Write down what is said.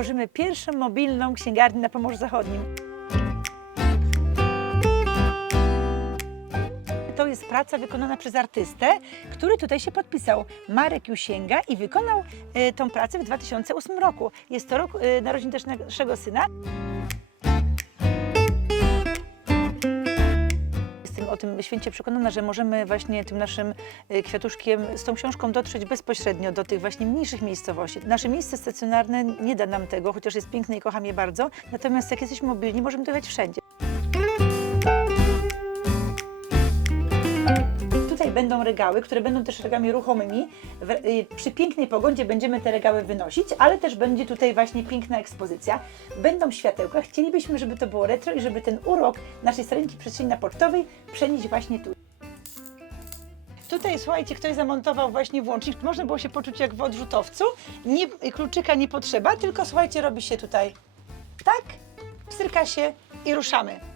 tworzymy pierwszą mobilną księgarnię na Pomorzu Zachodnim. To jest praca wykonana przez artystę, który tutaj się podpisał. Marek Jusięga i wykonał e, tą pracę w 2008 roku. Jest to rok e, narodzin też naszego syna. Tym święcie przekonana, że możemy właśnie tym naszym e, kwiatuszkiem z tą książką dotrzeć bezpośrednio do tych właśnie mniejszych miejscowości. Nasze miejsce stacjonarne nie da nam tego, chociaż jest piękne i kocham je bardzo. Natomiast jak jesteśmy mobilni, możemy dojechać wszędzie. Regały, które będą też regałami ruchomymi. Y, przy pięknej pogodzie będziemy te regały wynosić, ale też będzie tutaj właśnie piękna ekspozycja. Będą światełka. Chcielibyśmy, żeby to było retro i żeby ten urok naszej starenki przestrzeni pocztowej przenieść właśnie tu. Tutaj, słuchajcie, ktoś zamontował właśnie włącznik. Można było się poczuć jak w odrzutowcu. Nie, kluczyka nie potrzeba, tylko słuchajcie, robi się tutaj tak, pstryka się i ruszamy.